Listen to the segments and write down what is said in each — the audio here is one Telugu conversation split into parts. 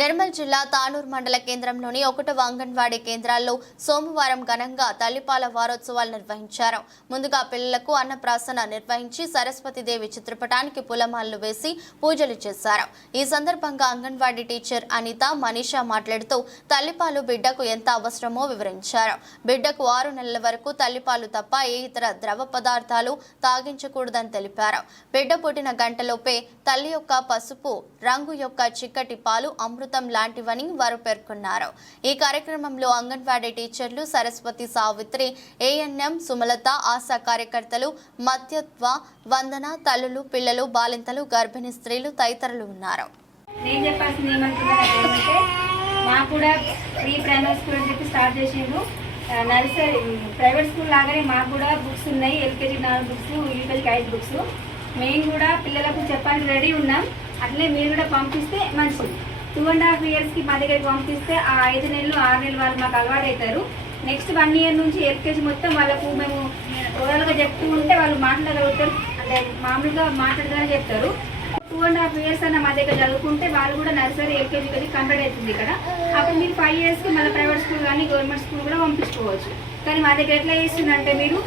నిర్మల్ జిల్లా తానూర్ మండల కేంద్రంలోని ఒకటవ అంగన్వాడీ కేంద్రాల్లో సోమవారం ఘనంగా తల్లిపాల వారోత్సవాలు నిర్వహించారు. ముందుగా పిల్లలకు అన్నప్రాసన నిర్వహించి సరస్వతిదేవి చిత్రపటానికి పూలమాలలు వేసి పూజలు చేశారు. ఈ సందర్భంగా అంగన్వాడీ టీచర్ అనిత మనీషా మాట్లాడుతూ తల్లిపాలు బిడ్డకు ఎంత అవసరమో వివరించారు. బిడ్డకు ఆరు నెలల వరకు తల్లిపాలు తప్ప ఏ ఇతర ద్రవ పదార్థాలు తాగించకూడదని తెలిపారు. బిడ్డ పుట్టిన గంటలోపే తల్లి యొక్క పసుపు రంగు యొక్క చిక్కటి పాలు అమృత లాంటివని వారు పేర్కొన్నారు. ఈ కార్యక్రమంలో అంగన్వాడీ టీచర్లు సరస్వతి సావిత్రి ఏఎన్ఎం సుమలత ఆశా కార్యకర్తలు మధ్యత్వ వందన తల్లులు పిల్లలు బాలింతలు గర్భిణీ స్త్రీలు తదితరులు ఉన్నారు. నేను చెప్పాల్సింది మాకు కూడా ప్రీ ప్రైమరీ స్కూల్ అని చెప్పి స్టార్ట్ చేసిండ్రు. నర్సరీ ప్రైవేట్ స్కూల్ లాగానే మాకు కూడా బుక్స్ ఉన్నాయి. ఎల్కేజీ నాలుగు బుక్స్ యూకేజీకి ఐదు బుక్స్. మేము కూడా పిల్లలకు చెప్పడానికి రెడీ ఉన్నాం. అట్లే మీరు కూడా పంపిస్తే మంచిది. టూ అండ్ హాఫ్ ఇయర్స్కి మా దగ్గరికి పంపిస్తే ఆ ఐదు నెలలు ఆరు నెలలు వాళ్ళు మాకు అలవాటు అవుతారు నెక్స్ట్ వన్ ఇయర్ నుంచి ఎల్కేజీ మొత్తం వాళ్ళకు మేము ఓవరాల్గా చెప్తూ ఉంటే వాళ్ళు మాట్లాడగలుగుతారు. అంటే మామూలుగా మాట్లాడగానే చెప్తారు. టూ అండ్ హాఫ్ ఇయర్స్ అన్న మా దగ్గర చదువుకుంటే వాళ్ళు కూడా నర్సరీ ఎల్కేజీ కలిసి కంప్లీట్ అవుతుంది ఇక్కడ. అప్పుడు మీరు ఫైవ్ ఇయర్స్కి మళ్ళీ ప్రైవేట్ స్కూల్ కానీ గవర్నమెంట్ స్కూల్ కూడా పంపించుకోవచ్చు. కానీ మా దగ్గర ఎట్లా చేస్తుందంటే మీరు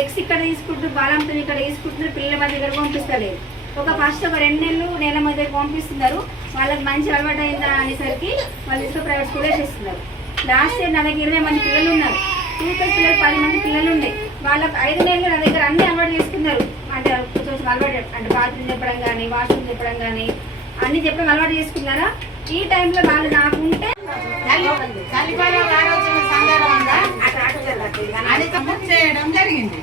ఎగ్స్ ఇక్కడ తీసుకుంటారు బాలంతో ఇక్కడ తీసుకుంటున్నారు పిల్లల మా దగ్గర పంపిస్తలేదు. ఒక ఫస్ట్ ఒక రెండు నెలలు నెల మా దగ్గర పంపిస్తున్నారు. వాళ్ళకి మంచి అలవాటు అయిందా అనేసరికి వాళ్ళు తీసుకుని ప్రైవేట్ స్కూల్ వేసేస్తున్నారు లాస్ట్ ఇయర్ నా దగ్గర ఇరవై మంది పిల్లలు ఉన్నారు. టూ ప్లస్ పిల్లలు పది మంది పిల్లలు ఉండే. వాళ్ళకి ఐదు నెలలు నా దగ్గర అన్ని అలవాటు చేసుకున్నారు. అంటే కొంచెం అలవాటు అంటే బాత్రూమ్ చెప్పడం కానీ వాష్రూమ్ చెప్పడం కానీ అన్ని చెప్పడం అలవాటు చేసుకున్నారా? ఈ టైంలో వాళ్ళు నాకు ఉంటే చలిపాల వారోత్సవం సందర్భంగా అధికము చేయడం జరిగింది.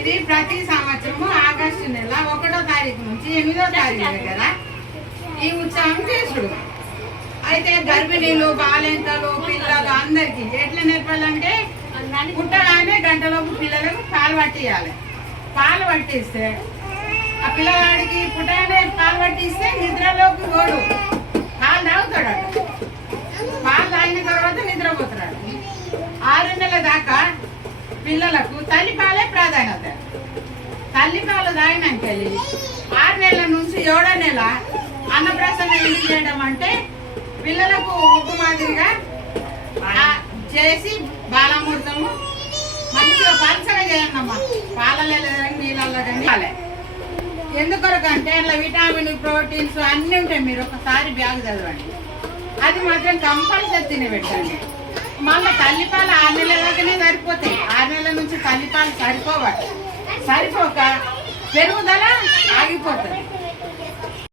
ఇది ప్రతి సంవత్సరము ఆగస్టు నెల ఒకటో తారీఖు నుంచి ఎనిమిదో తారీఖు దగ్గర ఈ ఉత్సవం చేసుడు. అయితే గర్భిణీలు బాలింతలు పిల్లలు అందరికి ఎట్లా నేర్పాలంటే పుట్టగానే గంటలోపు పిల్లలకు పాలు పట్టియాలి. పాలు పట్టిస్తే ఆ పిల్లవాడికి పుట్టగానే పాలు పట్టిస్తే నిద్రలోకి గోడు పాలు తాగుతాడు పాలు తాగిన తర్వాత నిద్రపోతున్నాడు ఆరు నెలల దాకా పిల్లలకు తల్లిపాలే ప్రాధాన్యత. తల్లిపాలు తాగినాకెళ్ళి ఆరు నెలల నుంచి ఏడో నెల అన్నప్రాసన ఎందుకు చేయడం అంటే పిల్లలకు ఉప్పు మాదిరిగా చేసి బాలమూర్తము మంచిగా పలసగా చేయండి పాలలో కానీ నీళ్ళల్లో కానీ ఎందుకొరకంటే అందులో విటామిన్ ప్రోటీన్స్ అన్నీ ఉంటాయి. మీరు ఒకసారి బ్యాగ్ చదవండి. అది మాత్రం కంపల్సరీ తినబెట్టండి మళ్ళీ తల్లిపాలు ఆరు నెలల దాకానే సరిపోతాయి. ఆరు నెలల నుంచి తల్లిపాలు సరిపోవాలి సరిపోక పెరుగుదల ఆగిపోతుంది.